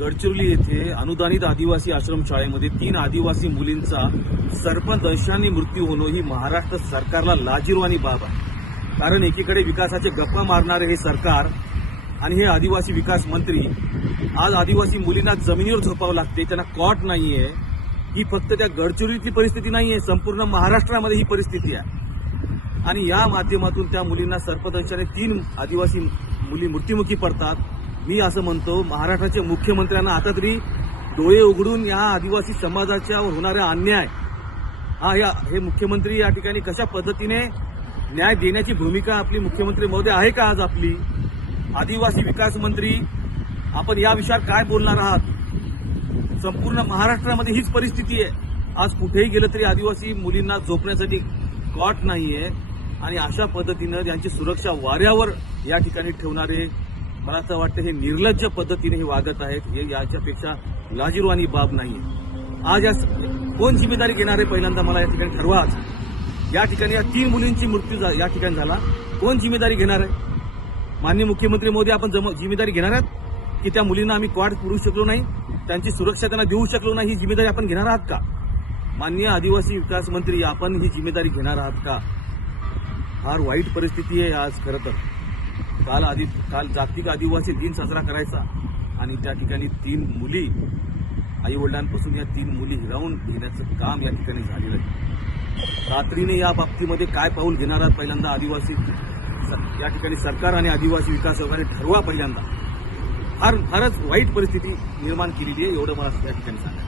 गडचिरोली येथे अनुदानित आदिवासी आश्रमशाळेमध्ये 3 आदिवासी मुलींचा सर्पदंशाने मृत्यू होणं ही महाराष्ट्र सरकारला लाजिरवाणी बाब आहे. कारण एकीकडे विकासाचे गप्पा मारणारे हे सरकार आणि हे आदिवासी विकास मंत्री आज आदिवासी मुलींना जमिनीवर झोपावं लागते, त्यांना कॉट नाहीये. ही फक्त त्या गडचिरोलीची परिस्थिती नाहीये, संपूर्ण महाराष्ट्रामध्ये ही परिस्थिती आहे. आणि या माध्यमातून त्या मुलींना सर्पदंशाने 3 आदिवासी मुली मृत्युमुखी पडतात. मी असं म्हणतो, महाराष्ट्राच्या मुख्यमंत्र्यांना आता तरी डोळे उघडून या आदिवासी समाजाच्यावर होणारा अन्याय हे मुख्यमंत्री या ठिकाणी कशा पद्धतीने न्याय देण्याची भूमिका आपली मुख्यमंत्री महोदय आहे का आज आपली? आदिवासी विकास मंत्री, आपण या विषयावर काय बोलणार आहात? संपूर्ण महाराष्ट्रामध्ये हीच परिस्थिती आहे. आज कुठेही गेलं तरी आदिवासी मुलींना झोपण्यासाठी कॉट नाहीये आणि अशा पद्धतीनं त्यांची सुरक्षा वाऱ्यावर या ठिकाणी ठेवणारे, मला असं वाटतं हे निर्लज्ज पद्धतीने हे वागत आहेत. हे याच्यापेक्षा लाजिरवाणी बाब नाहीये. आज या कोण जिम्मेदारी घेणार आहे? पहिल्यांदा मला या ठिकाणी ठरवाच. या ठिकाणी या 3 मुलींची मृत्यू या ठिकाणी झाला, कोण जिम्मेदारी घेणार आहे? माननीय मुख्यमंत्री मोदी, आपण जिम्मेदारी घेणार आहात की त्या मुलींना आम्ही क्वाड पुरवू शकलो नाही, त्यांची सुरक्षा त्यांना देऊ शकलो नाही, ही जिम्मेदारी आपण घेणार आहात का? माननीय आदिवासी विकास मंत्री, आपण ही जिम्मेदारी घेणार आहात का? फार वाईट परिस्थिती आहे आज. खरं तर काल जागतिक आदिवासी दिन साजरा करायचा आणि त्या ठिकाणी 3 मुली, आईवडिलांपासून या 3 मुली हिरावून घेण्याचं काम या ठिकाणी झालेलं आहे. रात्रीने या बाबतीमध्ये काय पाऊल घेणार आहात? पहिल्यांदा आदिवासी या ठिकाणी सरकार आणि आदिवासी विकास आयोगाने ठरवा. पहिल्यांदा फारच वाईट परिस्थिती निर्माण केलेली आहे, एवढं मला या ठिकाणी सांगा.